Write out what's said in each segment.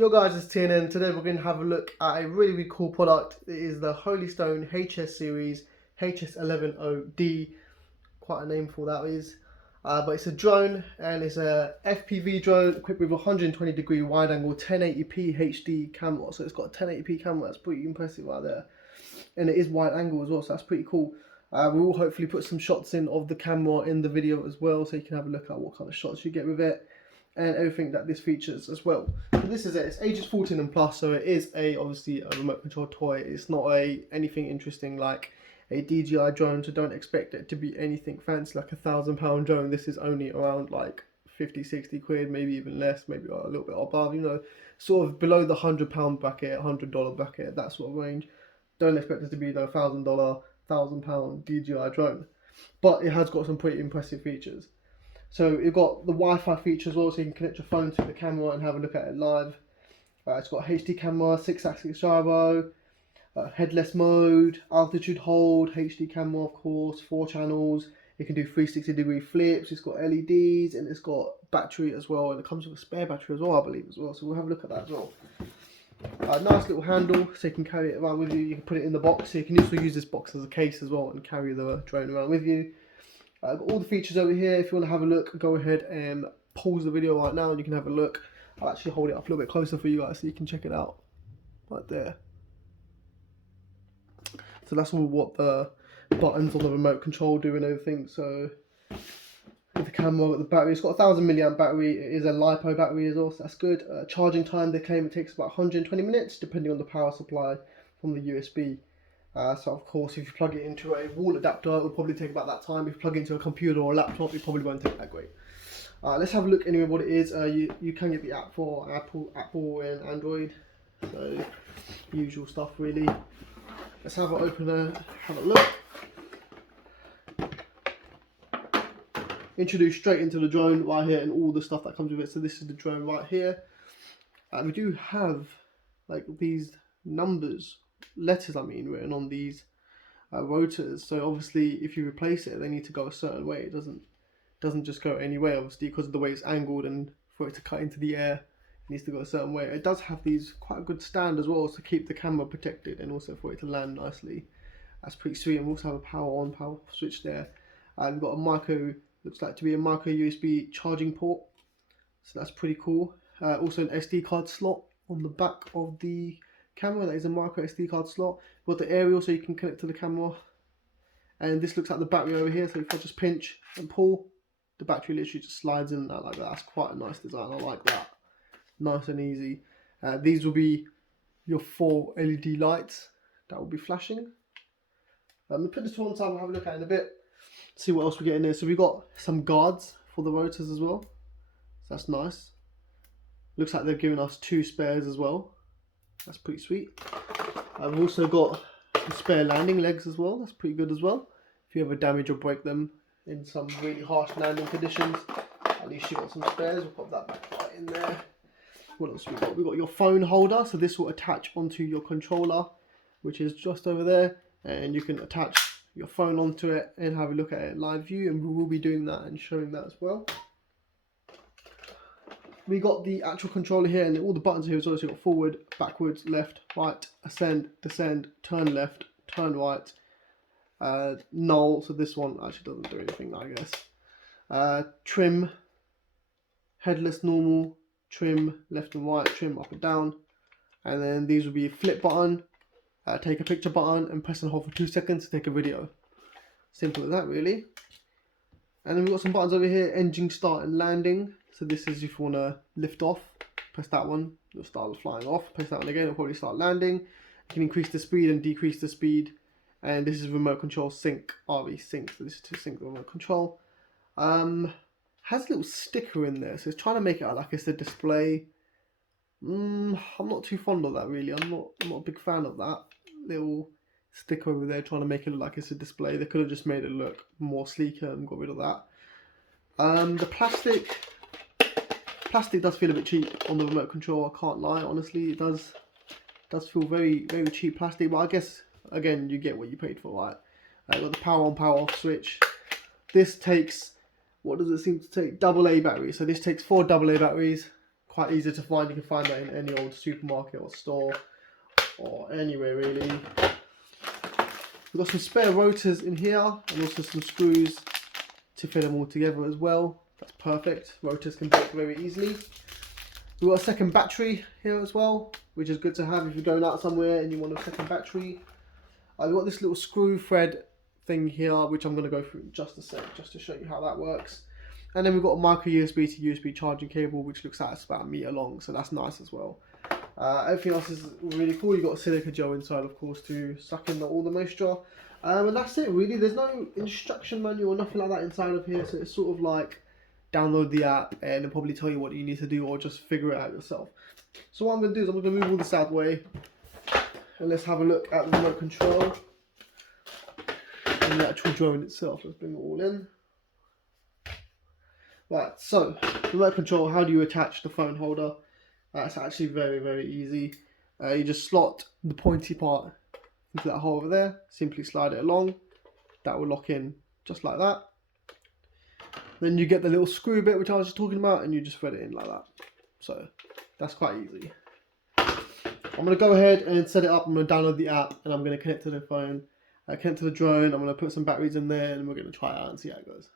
Yo guys, it's TNN. Today we're going to have a look at a really cool product. It is the HolyStone HS series HS110D. Quite a name for that is. But it's a drone, and it's a FPV drone equipped with a 120-degree wide angle 1080p HD camera. So it's got a 1080p camera. That's pretty impressive right there. And it is wide angle as well, so that's pretty cool. We will hopefully put some shots in of the camera in the video as well, so you can have a look at what kind of shots you get with it and everything that this features as well. So this is it. It's ages 14 and plus, so it is obviously a remote control toy. It's not anything interesting like a DJI drone, so don't expect it to be anything fancy like £1,000 drone. This is only around like 50-60 quid, maybe even less, maybe a little bit above, you know, sort of below the £100 bracket, $100 bracket, that sort of range. Don't expect it to be the $1,000, £1,000 DJI drone, but it has got some pretty impressive features. So you've got the Wi-Fi feature as well, so you can connect your phone to the camera and have a look at it live. It's got a HD camera, 6-axis gyro, headless mode, altitude hold, HD camera of course, 4 channels. It can do 360-degree flips. It's got LEDs and it's got battery as well, and it comes with a spare battery as well, I believe as well. So we'll have a look at that as well. Nice little handle, so you can carry it around with you. You can put it in the box, so you can also use this box as a case as well and carry the drone around with you. I've got all the features over here. If you want to have a look, go ahead and pause the video right now and you can have a look. I'll actually hold it up a little bit closer for you guys so you can check it out. Right there. So that's all what the buttons on the remote control do and everything. So with the camera, the battery, it's got a 1000 milliamp battery. It is a LiPo battery as well, so that's good. Charging time, they claim it takes about 120 minutes depending on the power supply from the USB. So of course, if you plug it into a wall adapter, it will probably take about that time. If you plug it into a computer or a laptop, it probably won't take that great. Let's have a look anyway what it is. You can get the app for Apple and Android, so usual stuff really. Let's have it open and have a look. Introduce straight into the drone right here and all the stuff that comes with it. So this is the drone right here. We do have like these numbers, letters I mean, written on these rotors. So obviously if you replace it, they need to go a certain way. It doesn't just go any way, obviously, because of the way it's angled, and for it to cut into the air it needs to go a certain way. It does have these quite a good stand as well to keep the camera protected and also for it to land nicely. That's pretty sweet. And we also have a power on, power off switch there. We've got a micro, looks like to be a micro USB charging port, so that's pretty cool. Also an SD card slot on the back of the camera. That is a micro SD card slot. We've got the aerial so you can connect to the camera, and this looks like the battery over here. So if I just pinch and pull, the battery literally just slides in and out like that. That's quite a nice design. I like that. Nice and easy. These will be your 4 LED lights that will be flashing. We'll put this to one side and have a look at it in a bit. See what else we get in there. So we've got some guards for the rotors as well. So that's nice. Looks like they've given us 2 spares as well. That's pretty sweet. I've also got some spare landing legs as well. That's pretty good as well. If you ever damage or break them in some really harsh landing conditions, at least you've got some spares. We'll pop that back right in there. What else we got? We've got your phone holder. So this will attach onto your controller, which is just over there. And you can attach your phone onto it and have a look at it live view. And we will be doing that and showing that as well. We got the actual controller here, and all the buttons here is also got forward, backwards, left, right, ascend, descend, turn left, turn right, null. So this one actually doesn't do anything, I guess. Trim, headless, normal, trim, left and right, trim up and down, and then these will be flip button, take a picture button, and press and hold for 2 seconds to take a video. Simple as that, really. And then we've got some buttons over here, engine start and landing. So this is if you want to lift off, press that one, it'll start flying off. Press that one again, it'll probably start landing. You can increase the speed and decrease the speed. And this is remote control sync, RV sync. So this is to sync the remote control. Has a little sticker in there, so it's trying to make it out like it's a display. I'm not too fond of that really. I'm not a big fan of that little sticker over there trying to make it look like it's a display. They could have just made it look more sleeker and got rid of that. The plastic does feel a bit cheap on the remote control, I can't lie, honestly. It does feel very, very cheap plastic, but I guess again you get what you paid for, right? Got the power on, power off switch. This takes, what does it seem to take? AA batteries. So this takes 4 AA batteries quite easy to find. You can find that in any old supermarket or store or anywhere really. We've got some spare rotors in here and also some screws to fit them all together as well. That's perfect. Rotors can break very easily. We've got a second battery here as well, which is good to have if you're going out somewhere and you want a second battery. I've got this little screw thread thing here, which I'm going to go through in just a sec, just to show you how that works. And then we've got a micro USB to USB charging cable, which looks like it's about 1 meter long, so that's nice as well. Everything else is really cool. You've got silica gel inside, of course, to suck in all the moisture. And that's it really. There's no instruction manual or nothing like that inside of here, so it's sort of like download the app and it'll probably tell you what you need to do, or just figure it out yourself. So what I'm going to do is I'm going to move all this out of the way and let's have a look at the remote control and the actual drone itself. Let's bring it all in. Right, so remote control, how do you attach the phone holder? It's actually very easy. You just slot the pointy part into that hole over there, simply slide it along, that will lock in just like that. Then you get the little screw bit which I was just talking about, and you just thread it in like that. So that's quite easy. I'm going to go ahead and set it up. I'm going to download the app and I'm going to connect to the phone, connect to the drone. I'm going to put some batteries in there and we're going to try it out and see how it goes.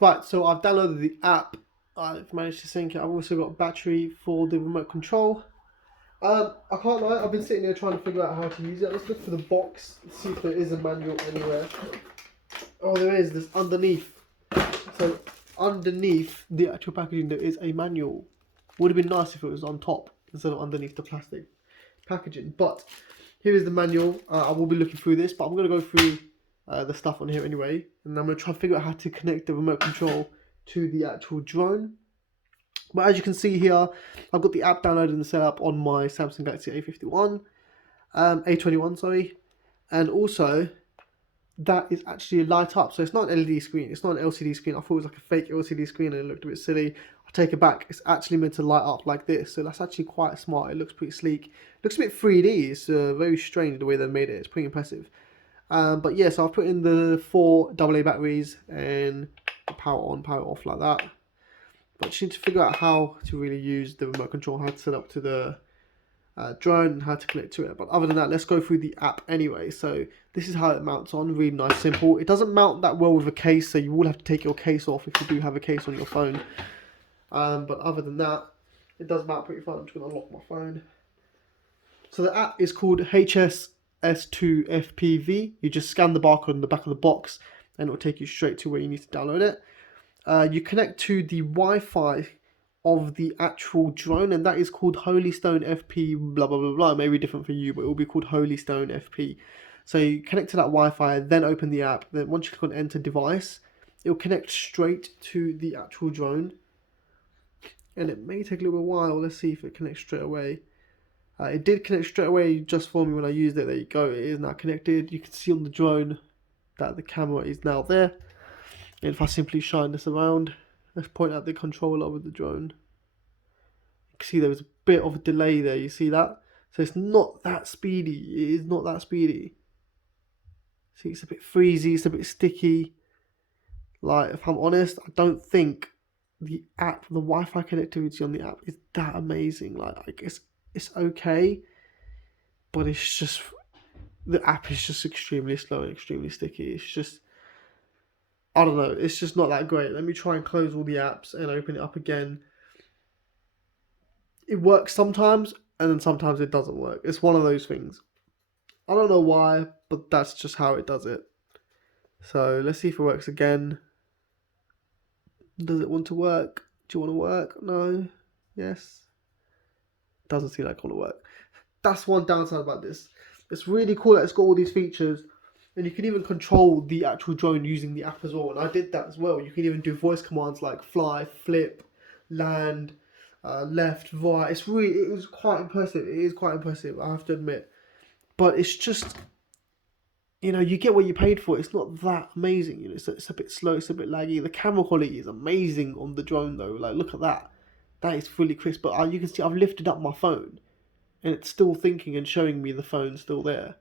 Right, so I've downloaded the app. I've managed to sync it. I've also got battery for the remote control. I can't lie, I've been sitting here trying to figure out how to use it. Let's look for the box, see if there is a manual anywhere. Oh, there is. There's underneath. So underneath the actual packaging there is a manual. Would have been nice if it was on top instead of underneath the plastic packaging. But here is the manual. I will be looking through this, but I'm going to go through the stuff on here anyway, and I'm going to try to figure out how to connect the remote control to the actual drone. But as you can see here, I've got the app downloaded and set up on my Samsung Galaxy A21, sorry, and also that is actually light up, so it's not an LED screen, it's not an LCD screen. I thought it was like a fake LCD screen and it looked a bit silly. I take it back, it's actually meant to light up like this, so that's actually quite smart. It looks pretty sleek, it looks a bit 3D. It's very strange the way they made it. It's pretty impressive. But yeah, so I've put in the 4 AA batteries and power on, power off like that. But you need to figure out how to really use the remote control, how to set up to the drone and how to connect to it. But other than that, let's go through the app anyway. So this is how it mounts on, really nice, simple. It doesn't mount that well with a case, so you will have to take your case off if you do have a case on your phone. But other than that, it does mount pretty fine. I'm just going to unlock my phone. So the app is called HS110D. You just scan the barcode on the back of the box and it will take you straight to where you need to download it. You connect to the Wi-Fi of the actual drone, and that is called HolyStone FP blah blah blah blah. It may be different for you, but it will be called HolyStone FP. So you connect to that Wi-Fi, then open the app. Then once you click on enter device, it will connect straight to the actual drone, and it may take a little while. Let's see if it connects straight away. It did connect straight away just for me when I used it. There you go, it is now connected. You can see on the drone that the camera is now there. And if I simply shine this around, let's point out the controller with the drone. You can see there was a bit of a delay there, you see that? So it's not that speedy, it is not that speedy. See, it's a bit freezy, it's a bit sticky. Like, if I'm honest, I don't think the app, the Wi-Fi connectivity on the app is that amazing. Like, I guess it's okay, but it's just, the app is just extremely slow and extremely sticky. It's just, I don't know, it's just not that great. Let me try and close all the apps and open it up again. It works sometimes, and then sometimes it doesn't work. It's one of those things. I don't know why, but that's just how it does it. So let's see if it works again. Does it want to work? Do you want to work? No? Yes? Doesn't seem like it want to work. That's one downside about this. It's really cool that it's got all these features, and you can even control the actual drone using the app as well. And I did that as well. You can even do voice commands like fly, flip, land, left, right. It was quite impressive. It is quite impressive, I have to admit. But it's just, you know, you get what you paid for. It's not that amazing. You know, it's a bit slow, it's a bit laggy. The camera quality is amazing on the drone though. Like, look at that. That is fully crisp. But you can see I've lifted up my phone, and it's still thinking and showing me the phone still there.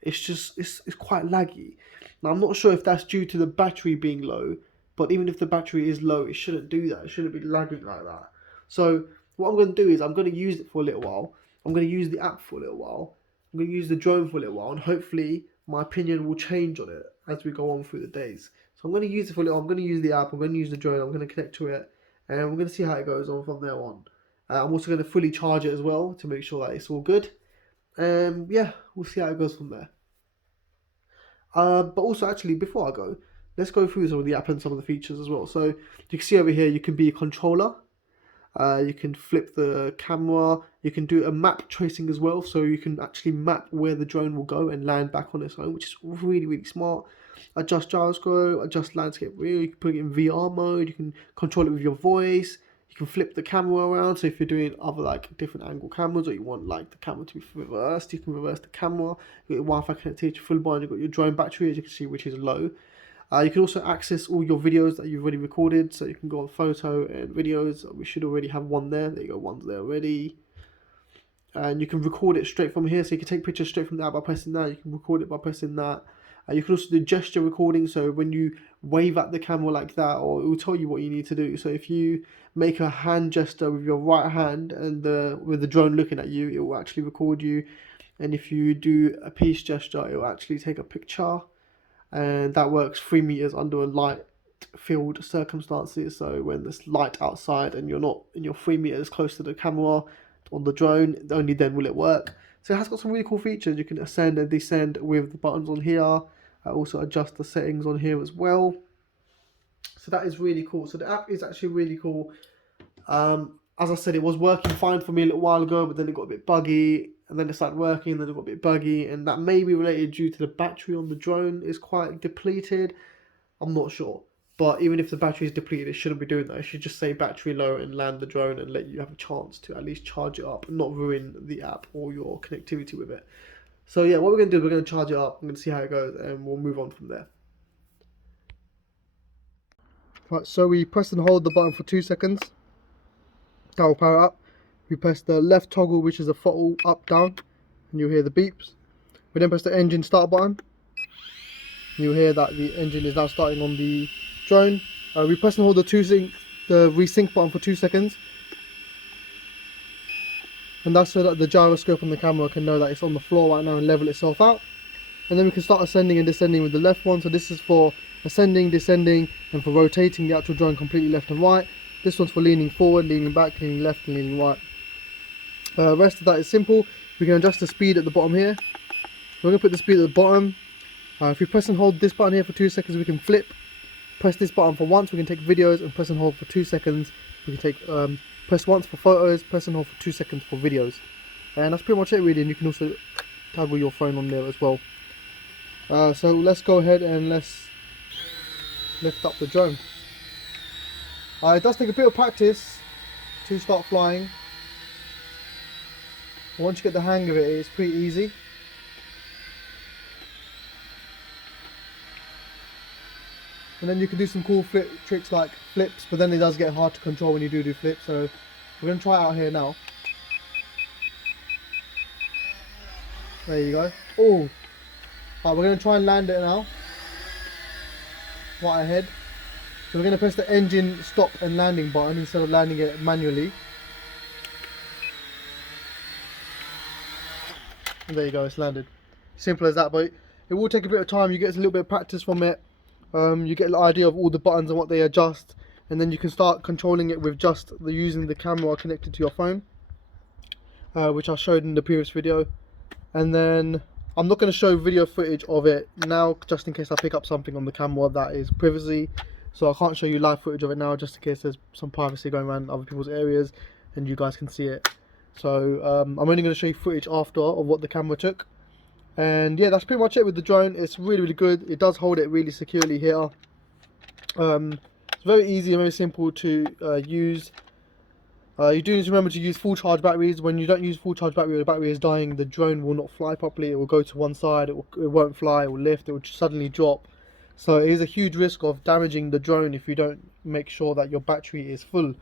It's just it's quite laggy. Now I'm not sure if that's due to the battery being low, but even if the battery is low, it shouldn't do that. It shouldn't be lagging like that. So what I'm going to do is I'm going to use it for a little while. I'm going to use the app for a little while. I'm going to use the drone for a little while, and hopefully my opinion will change on it as we go on through the days. So I'm going to use it for a little. I'm going to use the app. I'm going to use the drone. I'm going to connect to it, and we're going to see how it goes on from there on. I'm also going to fully charge it as well to make sure that it's all good. Yeah, we'll see how it goes from there. But also, actually, before I go, let's go through some of the app and some of the features as well. So you can see over here, you can be a controller. You can flip the camera. You can do a map tracing as well, so you can actually map where the drone will go and land back on its own, which is really, really smart. Adjust gyroscope, adjust landscape view. You can put it in VR mode. You can control it with your voice. You can flip the camera around, so if you're doing other like different angle cameras, or you want like the camera to be reversed, you can reverse the camera. You got your Wi-Fi connectivity full bar, and you've got your drone battery, as you can see, which is low. You can also access all your videos that you've already recorded, so you can go on photo and videos. We should already have one there. There you go, one's there already. And you can record it straight from here, so you can take pictures straight from that by pressing that. You can record it by pressing that. You can also do gesture recording, so when you wave at the camera like that, or it will tell you what you need to do. So if you make a hand gesture with your right hand and with the drone looking at you, it will actually record you. And if you do a peace gesture, it will actually take a picture. And that works 3 meters under a light field circumstances. So when there's light outside and you're 3 meters close to the camera on the drone, only then will it work. So it has got some really cool features. You can ascend and descend with the buttons on here. Also adjust the settings on here as well. So that is really cool. So the app is actually really cool. As I said, it was working fine for me a little while ago, but then it got a bit buggy, and then it started working, and then it got a bit buggy, and that may be related due to the battery on the drone is quite depleted. I'm not sure. But even if the battery is depleted, it shouldn't be doing that. It should just say battery low and land the drone and let you have a chance to at least charge it up and not ruin the app or your connectivity with it. So yeah, what we're going to do is we're going to charge it up. I'm going to see how it goes, and we'll move on from there. Right, so we press and hold the button for 2 seconds. That will power up. We press the left toggle, which is a throttle up, down, and you'll hear the beeps. We then press the engine start button. And you'll hear that the engine is now starting on the drone. We press and hold the resync button for 2 seconds. And that's so that the gyroscope on the camera can know that it's on the floor right now and level itself out. And then we can start ascending and descending with the left one. So this is for ascending, descending, and for rotating the actual drone completely left and right. This one's for leaning forward, leaning back, leaning left, and leaning right. Rest of that is simple. We can adjust the speed at the bottom here. We're going to put the speed at the bottom. If we press and hold this button here for 2 seconds, we can flip. Press this button for once, we can take videos, and press and hold for 2 seconds. We can take press once for photos, press and hold for 2 seconds for videos. And that's pretty much it really, and you can also toggle your phone on there as well. So let's go ahead and let's lift up the drone. It does take a bit of practice to start flying. Once you get the hang of it, it's pretty easy. And then you can do some cool tricks like flips, but then it does get hard to control when you do flips. So we're going to try it out here now. There you go. Oh! Right, we're going to try and land it now. Right ahead. So we're going to press the engine stop and landing button instead of landing it manually. And there you go, it's landed. Simple as that, but it will take a bit of time. You get a little bit of practice from it. You get an idea of all the buttons and what they adjust, and then you can start controlling it with just using the camera connected to your phone, which I showed in the previous video. And then I'm not going to show video footage of it now, just in case I pick up something on the camera that is privacy. So I can't show you live footage of it now, just in case there's some privacy going around in other people's areas and you guys can see it. So I'm only going to show you footage after of what the camera took. And yeah, that's pretty much it with the drone. It's really, really good. It does hold it really securely here. It's very easy and very simple to use. You do need to remember to use full charge batteries. When you don't use full charge battery, or the battery is dying, the drone will not fly properly. It will go to one side, it won't fly, it will lift, it will suddenly drop. So it is a huge risk of damaging the drone if you don't make sure that your battery is full.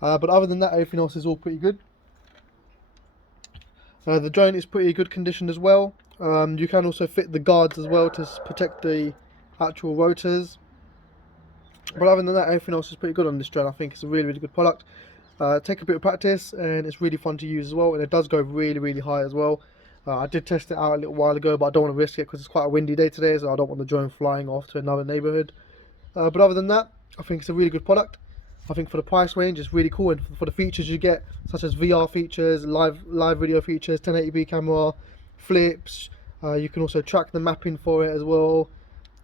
But other than that, everything else is all pretty good. The drone is pretty good condition as well. You can also fit the guards as well to protect the actual rotors. But other than that, everything else is pretty good on this drone. I think it's a really, really good product. Take a bit of practice, and it's really fun to use as well, and it does go really, really high as well. I did test it out a little while ago, but I don't want to risk it because it's quite a windy day today, so I don't want the drone flying off to another neighborhood. But other than that, I think it's a really good product. I think for the price range, it's really cool, and for the features you get, such as VR features, live video features, 1080p camera, flips. You can also track the mapping for it as well.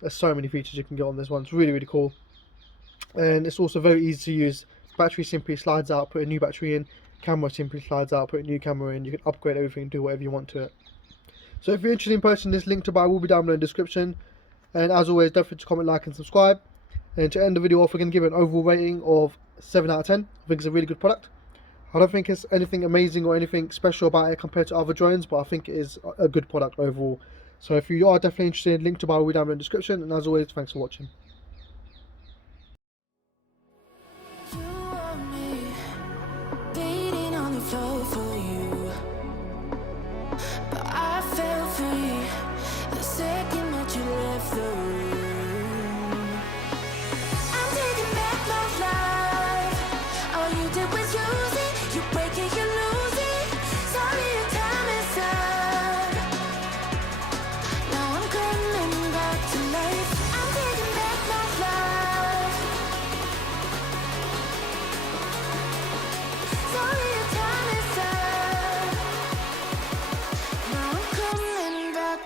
There's so many features you can get on this one. It's really, really cool, and it's also very easy to use. Battery simply slides out, put a new battery in. Camera simply slides out, put a new camera in. You can upgrade everything and do whatever you want to it. So if you're interested in purchasing this, link to buy will be down below in the description. And as always, don't forget to comment, like and subscribe. And to end the video off, we're going to give it an overall rating of 7 out of 10. I think it's a really good product. I don't think it's anything amazing or anything special about it compared to other drones, but I think it is a good product overall. So if you are definitely interested, link to buy will be down below in the description. And as always, thanks for watching.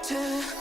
To